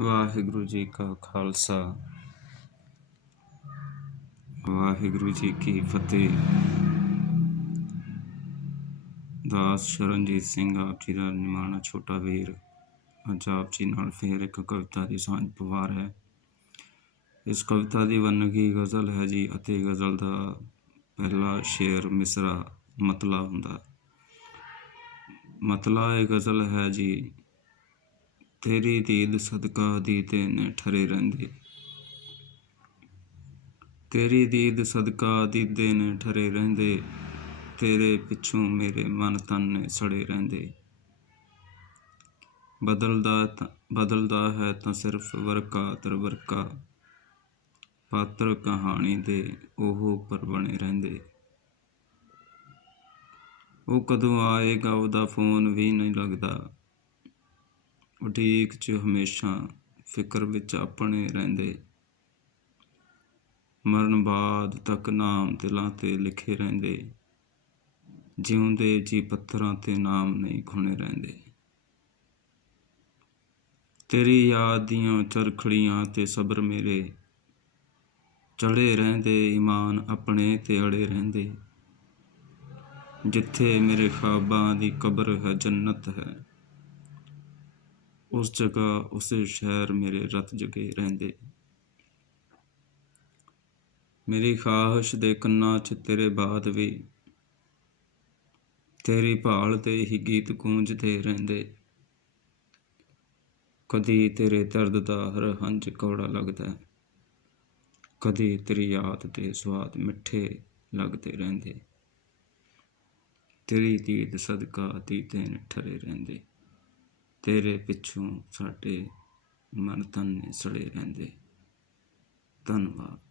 ਵਾਹਿਗੁਰੂ ਜੀ ਕਾ ਖਾਲਸਾ। ਵਾਹਿਗੁਰੂ ਜੀ ਕੀ ਫਤਿਹ। ਦਾਸ ਸ਼ਰਨਜੀਤ ਸਿੰਘ ਆਪ ਜੀ ਦਾ ਨਿਮਾਣਾ ਛੋਟਾ ਵੀਰ। ਅੱਜ ਆਪ ਜੀ ਨਾਲ ਫੇਰ ਇੱਕ ਕਵਿਤਾ ਦੀ ਸਾਂਝ ਪਵਾਰ ਹੈ। ਇਸ ਕਵਿਤਾ ਦੀ ਵੰਨਗੀ ਗਜ਼ਲ ਹੈ ਜੀ ਅਤੇ ਗਜ਼ਲ ਦਾ ਪਹਿਲਾ ਸ਼ੇਰ ਮਿਸਰਾ ਮਤਲਾ ਹੁੰਦਾ। ਮਤਲਾ ਇਹ ਗਜ਼ਲ ਹੈ ਜੀ ਤੇਰੀ ਦੀਦ ਸਦਕਾ ਦੀਦੇ ਨੇ ਠਰੇ ਰਹਿੰਦੇ ਤੇਰੀ ਦੀਦ ਸਦਕਾ ਦੀਦੇ ਨੇ ਠਰੇ ਰਹਿੰਦੇ ਤੇਰੇ ਪਿੱਛੋਂ ਮੇਰੇ ਮਨ ਤਨ ਨੇ ਸੜੇ ਰਹਿੰਦੇ। ਬਦਲਦਾ ਬਦਲਦਾ ਹੈ ਤਾਂ ਸਿਰਫ ਵਰਕਾ। ਤਰਵਰਕਾ ਪਾਤਰ ਕਹਾਣੀ ਦੇ ਉਹ ਉੱਪਰ ਬਣੇ ਰਹਿੰਦੇ। ਉਹ ਕਦੋਂ ਆਏਗਾ, ਉਹਦਾ ਫੋਨ ਵੀ ਨਹੀਂ ਲੱਗਦਾ। ਉਡੀਕ 'ਚ ਹਮੇਸ਼ਾ ਫਿਕਰ ਵਿੱਚ ਆਪਣੇ ਰਹਿੰਦੇ। ਮਰਨ ਬਾਦ ਤੱਕ ਨਾਮ ਦਿਲਾਂ ਤੇ ਲਿਖੇ ਰਹਿੰਦੇ। ਜਿਉਂਦੇ ਜੀ ਪੱਥਰਾਂ ਤੇ ਨਾਮ ਨਹੀਂ ਖੁਣੇ ਰਹਿੰਦੇ। ਤੇਰੀ ਯਾਦ ਦੀਆਂ ਚਰਖੜੀਆਂ ਤੇ ਸਬਰ ਮੇਰੇ। ਚੜੇ ਰਹਿੰਦੇ, ਈਮਾਨ ਆਪਣੇ ਤੇ ਅੜੇ ਰਹਿੰਦੇ। ਜਿੱਥੇ ਮੇਰੇ ਖਾਬਾਂ ਦੀ ਕਬਰ ਹੈ, ਜੰਨਤ ਹੈ। ਉਸ ਜਗ੍ਹਾ ਉਸੇ ਸ਼ਹਿਰ ਮੇਰੇ ਰਤ ਜਗੇ ਰਹਿੰਦੇ। ਮੇਰੀ ਖਾਹਿਸ਼ ਦੇ ਕੰਨਾਂ 'ਚ ਤੇਰੇ ਬਾਦ ਵੀ। ਤੇਰੀ ਭਾਲ ਤੇ ਹੀ ਗੀਤ ਗੂੰਜਦੇ ਰਹਿੰਦੇ। ਕਦੀ ਤੇਰੇ ਦਰਦ ਦਾ ਹਰ ਹੰਝ ਕੌੜਾ ਲੱਗਦਾ। ਹੈ, ਕਦੀ ਤੇਰੀ ਯਾਦ ਤੇ ਸਵਾਦ ਮਿੱਠੇ ਲੱਗਦੇ ਰਹਿੰਦੇ। ਤੇਰੀ ਦੀਦ ਸਦਕਾ ਦੀਦੇ ਨੇ ਠਰੇ ਰਹਿੰਦੇ। ਤੇਰੇ ਪਿੱਛੋਂ ਸਾਡੇ ਮਨ ਤਨ ਨੇ ਸੜੇ ਰਹਿੰਦੇ। ਧੰਨਵਾਦ।